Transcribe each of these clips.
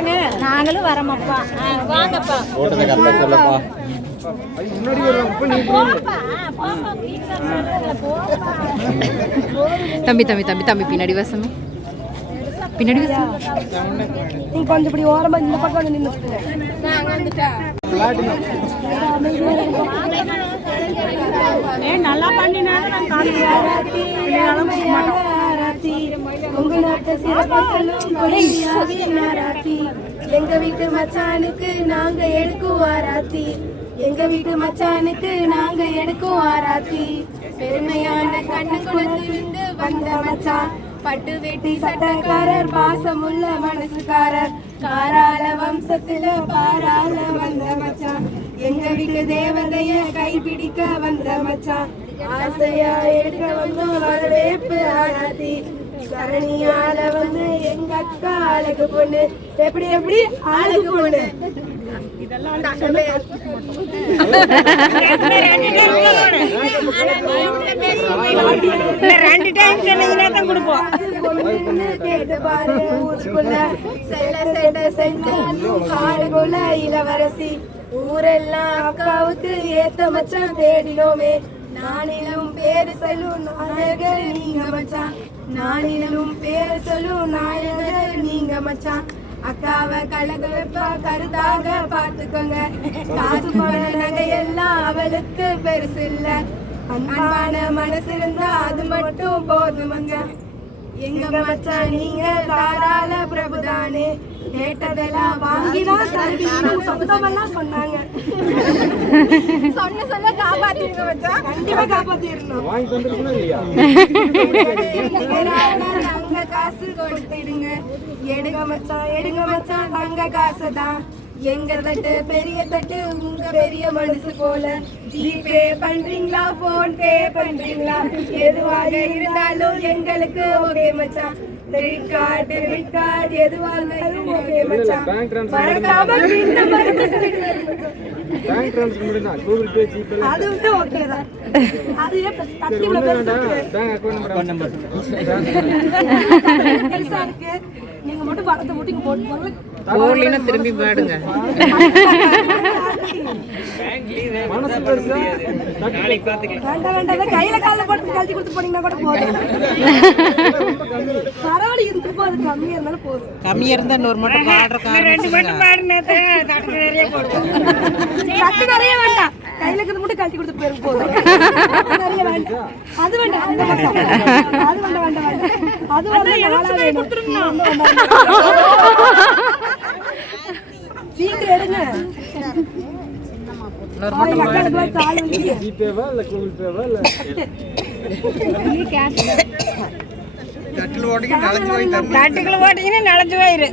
வாங்க. நாங்களும் வரமாப்பா. வாங்கப்பா. ஓட்டத்தை கரெக்டா சொல்லப்பா. தம்பி தம்பி தம்பி தம்பி பின்னாடி வசமே பின்னாடி வசம். நீங்க கொஞ்சம் இப்படி ஓரமா இந்த பக்கம் வந்து நின்னு நான் வந்துட்டேன். நல்லா பண்ணினா நான் காலையில உங்க நாட்டு சிறப்பாத்தி எங்க வீட்டு மச்சானுக்கு நாங்க எடுக்கும் ஆராத்தி. எங்க வீட்டு மச்சானுக்கு நாங்க எடுக்கும் ஆராத்தி. பெருமையான கண்ணு குளத்திலிருந்து வந்த மச்சான் பட்டு வேட்டி சட்டக்காரர் பாசமுள்ள மனசுக்காரர் காரால வம்சத்துல பாரால வந்த மச்சான். எங்க வீட்டு தேவதைய கைப்பிடிக்க வந்த மச்சான். ஆசையா எடுக்க வந்து வரவேற்பு ஆராத்தி. சரணியால வந்து எங்க அக்கா அழகு பொண்ணு. எப்படி எப்படி அழகு பொண்ணு இளவரசி ஊரெல்லாம் அக்காவுக்கு ஏத்த மச்சான் தேடினோமே. நானிலும் பேரு சொல்லும் நாயகர் நீங்க மச்சான். நானிலும் பேரு சொல்லும் நாயகர் நீங்க மச்சான். அக்காவை கலகலப்பா கருதாக பாத்துக்கோங்க. காசு போன நகையெல்லாம் அவளுக்கு பெருசு இல்ல. அன்பான மனசு இருந்தா அது மட்டும் போதுமங்க. எங்க மச்சான் நீங்க தாராள பிரபுதானே. கேட்டதெல்லாம் வாங்கிதான் தருவீங்க சொந்தமெல்லாம் சொன்னாங்க. சொன்ன சொல்ல காப்பாத்திருங்க மச்சான். கண்டிப்பா காப்பாத்திடணும். தங்க காசு கொடுத்துடுங்க. எடுங்க மச்சான் எடுங்க மச்சான் தங்க காசு தான். எங்க தட்டு பெரிய தட்டு உங்க பெரிய மனசு போல. ஜிபே பண்றீங்களா போன் பே பண்றீங்களா எதுவாக இருந்தாலும் எங்களுக்கு ஓகே மச்சான். கிரெடிட் கார்டு டெபிட் கார்டு எதுவாக ஓகே மச்சான். மறக்காம இந்த மருந்து பேங்க் ட்ரான்ஸ்ஃபர் முடினா கூகுள் பே ஜிபே அது வந்து ஓகே தான். அதுல பத்தில பேங்க் அக்கவுண்ட் நம்பர் பெருசா இருக்கு. நீங்க மட்டும் பணத்தை போட்டு போடுங்க. போர்லினா திரும்பி பாடுங்க. மனசு பெருசா நாளைக்கு பாத்துக்கலாம். வேண்டாம் கையில கால்ல போட்டு கழட்டி கொடுத்து போனீங்கன்னா கூட போதும். பரவாயில்லை இருந்து போது கம்மியா இருந்தாலும் போதும். கம்மியா இருந்தா இன்னொரு மட்டும் பாடுற காரணம் ரெண்டு மட்டும் பாடுனே தட்டு நிறைய போடுவோம். தட்டு நிறைய வேண்டாம் கையில இருக்கிறது மட்டும் கழட்டி கொடுத்து போயிரும் போதும். நிறைய வேண்டாம் அது வேண்டாம் அந்த மட்டும் அது வேண்டாம் வேண்டாம் வேண்டாம் அது வேண்டாம் எல்லாம் கொடுத்துருங்க. சீக்கிரம் எடுங்க. ஜிபேவா இல்ல கூகுள் பேவா இல்ல தட்டுல ஓடிங்க நலஞ்சு போய் தட்டுக்குள்ள ஓடிங்க நலஞ்சு போயிரு.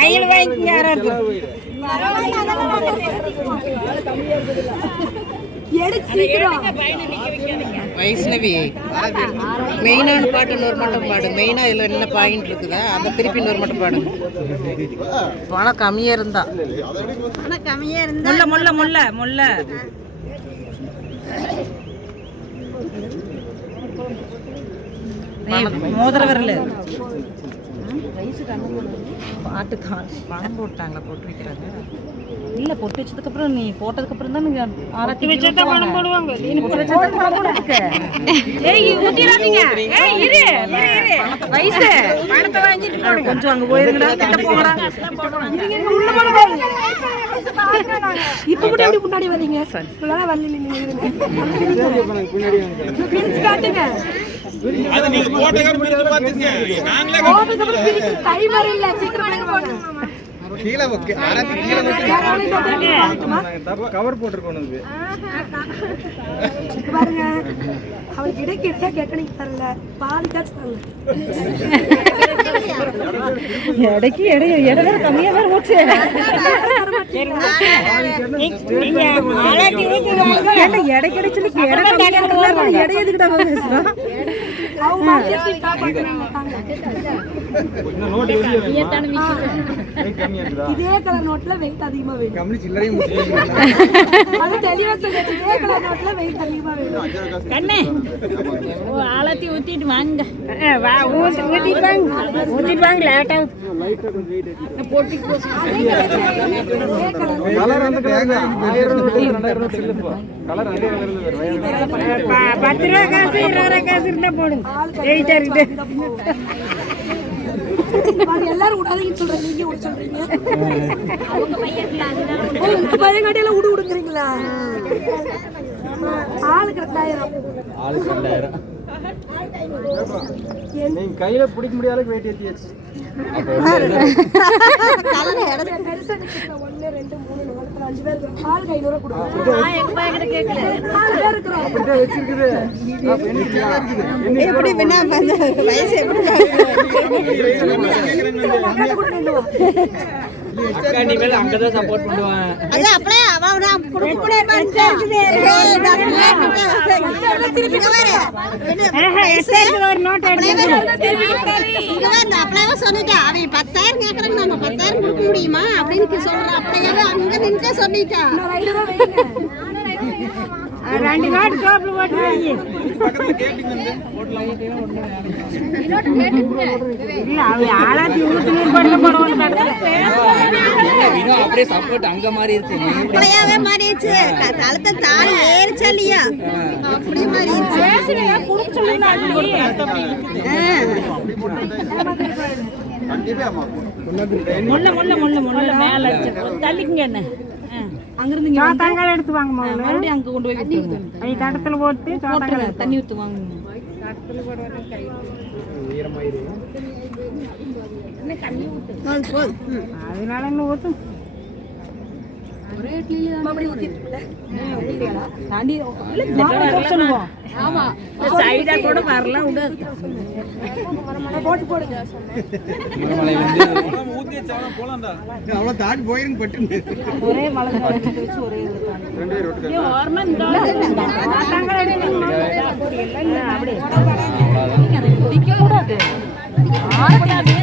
கையில வாங்கிங்க யாராவது. வைஷ்ணவி மெயினான பாட்டு இன்னொரு மட்டும் பாடு. மெயினா இதுல என்ன பாயிண்ட் இருக்குதா அதை திருப்பி இன்னொரு மட்டும் பாடு. பணம் கம்மியா இருந்தா முல்ல முல்ல முல்ல முல்ல மோதிர வரல பாட்டு பணம் போட்டாங்க போட்டு வைக்கிறாங்க. இல்ல பொட்டு வச்சதுக்கு அப்புறம் நீ போட்டதுக்கு அப்புறம் தான் நீங்க ஆரத்தி வச்சா பணம் போடுவாங்க. நீ பொட்டு வச்சா பணம் போடுறதுக்கு ஏய் ஊத்திராதீங்க. ஏய் இரு இரு வயசு பணத்தை வாங்கிட்டு போடுங்க. கொஞ்சம் அங்க போயிருங்கடா கிட்ட போங்கடா. நீங்க உள்ள போங்க. இப்போ கூட எப்படி முன்னாடி வரீங்க? சொல்லலாம் வரல நீங்க இருங்க. பின்னாடி வாங்க. பிரின்ஸ் காட்டுங்க. அது நீங்க போட்டங்க பிரிச்சு பாத்துங்க. நாங்களே டைமர் இல்ல சீக்கிரம் போடுங்க. கீழ ஓகே ஆரத்தி கீழ கவர் போட்டுறணும். இது பாருங்க அவளுக்கு இட கேட்டா கேட்கணும் தரல பால் காய்ச்சாங்க. எடைக்கு எடை எடை வேற கம்மியா வேற போச்சு. நீங்க ஆளாட்டி ஊத்துவாங்க. எடை கிடைச்சல எடை எதுக்குடா பேசுறோம்? அவங்க மார்க்கெட் ஸ்டாப் பண்ணாங்க. இதே கலர் நோட்ல வெயிட் அதிகமா வேணும். கம்மி சில்லறையும் அது தெளிவா சொல்லுச்சு. இதே கலர் நோட்ல வெயிட் அதிகமா வேணும். கண்ணே ஆலத்தி ஊத்திட்டு வாங்க. ஊத்திட்டு வாங்க லேட்டா போட்டி கலர் வந்து 1000 ரூபாய் கலர் அதே கலர்ல 10 ரூபா காசு 20 ரூபா காசு இருந்தா போடுங்க. வெயிட்டா இருக்கு. எல்லாரும் விடாதீங்கன்னு சொல்றீங்க. நீங்க விட சொல்றீங்க. உங்க பையன் கடையில விடுங்கிறீங்களா? ஆளுக்கு 2000. நீங்க கையில பிடிக்க முடியாத அளவுக்கு வெயிட் ஏத்தியாச்சு. பெருசா நிக்கிற 1 2 3 4 5 பேர் இருக்கோம். ஆளுக்கு 500 கொடுங்க. நான் எங்க பையன் கேட்கல. 4 பேர் இருக்கோம். அப்படியே வச்சிருக்குது. எப்படி வேணா வயசு எப்படி அக்கா நீ மேல அங்கதான் சப்போர்ட் பண்ணுவான். அல்ல அப்படியே அவனா குடுக்குறே பஞ்சாயத்து திருப்பி வர ஒரு நோட் எடுத்து இங்க வந்து அப்படியே சொல்லிட்டா அவன் 10000 கேக்குறாங்க நம்ம 10000 கொடுக்க முடியுமா அப்படினு சொல்றான். அப்படியே அங்க நின்னு சொல்லிட்டா. 2 நோட் டோப்ல போட்டு வைங்க. பக்கத்துல கேட்டிங் வந்து போட்ல இல்ல அவ ஆளாத்தி ஊத்துனே பண்ண போறவங்க இன்னும் அப்படியே சப்போர்ட் அங்க மாதிரி இருக்கு. அப்படியே மாறிச்சு. தலத்தை தாள ஏறிச்சலியா. அப்படியே மாறிச்சு. பேசுறீங்க குடுக்க சொல்லுங்க. கண்டிப்பா அம்மா முள்ள மேல தள்ளிக்குங்க என்ன அங்கிருந்து சோத்தாங்கால் எடுத்து வாங்க மறுபடியும் அங்க கொண்டு போய் கொடுத்துருங்க. தடத்துல போட்டு சோத்தாங்கால் தண்ணி ஊத்து வாங்க. அதனால என்ன ஊத்தும் சைடா கூட வரலாம் போட்டு போடுங்க. ஊத்தி வச்சா போலாம்டா. அவ்வளவு தாண்டி போயிருந்து பட்டு ஒரே மலை வச்சு ஒரே ரெண்டு பேர் ரோட்டுக்கு ஓரமா இந்த அப்படியே